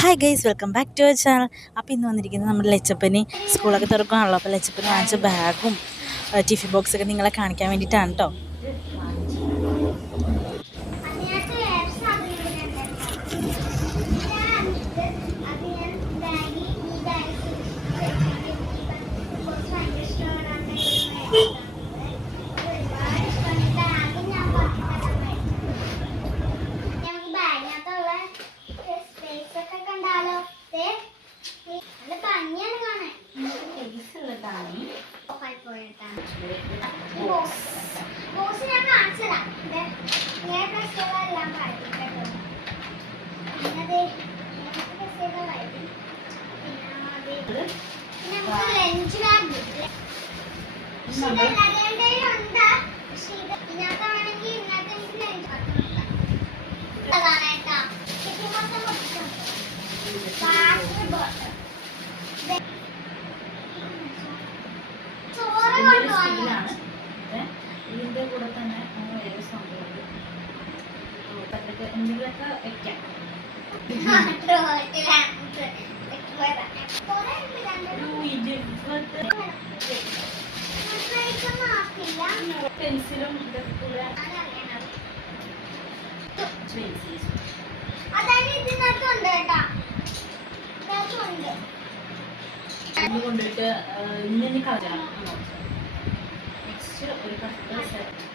Hi guys, welcome back to our channel. അപ്പോൾ ഇന്ന് വന്നിരിക്കുന്നത് നമ്മുടെ ലച്ചപ്പന് സ്കൂളൊക്കെ തുറക്കുകയാണല്ലോ. അപ്പോൾ ലച്ചപ്പന് വാങ്ങിച്ച ബാഗും ടിഫിൻ ബോക്സൊക്കെ നിങ്ങളെ കാണിക്കാൻ വേണ്ടിയിട്ടാണ് കേട്ടോ. ഇതിൻ്റെ കൂടെ തന്നെ വേറെ സംഭവമുണ്ട്, എന്തെങ്കിലുമൊക്കെ വെക്കാം. പെൻസിലും കൊണ്ടിട്ട് ഇന്ന് കളഞ്ഞാണ്. നെക്സ്റ്റ് ഒരു കട്ട് സെറ്റ്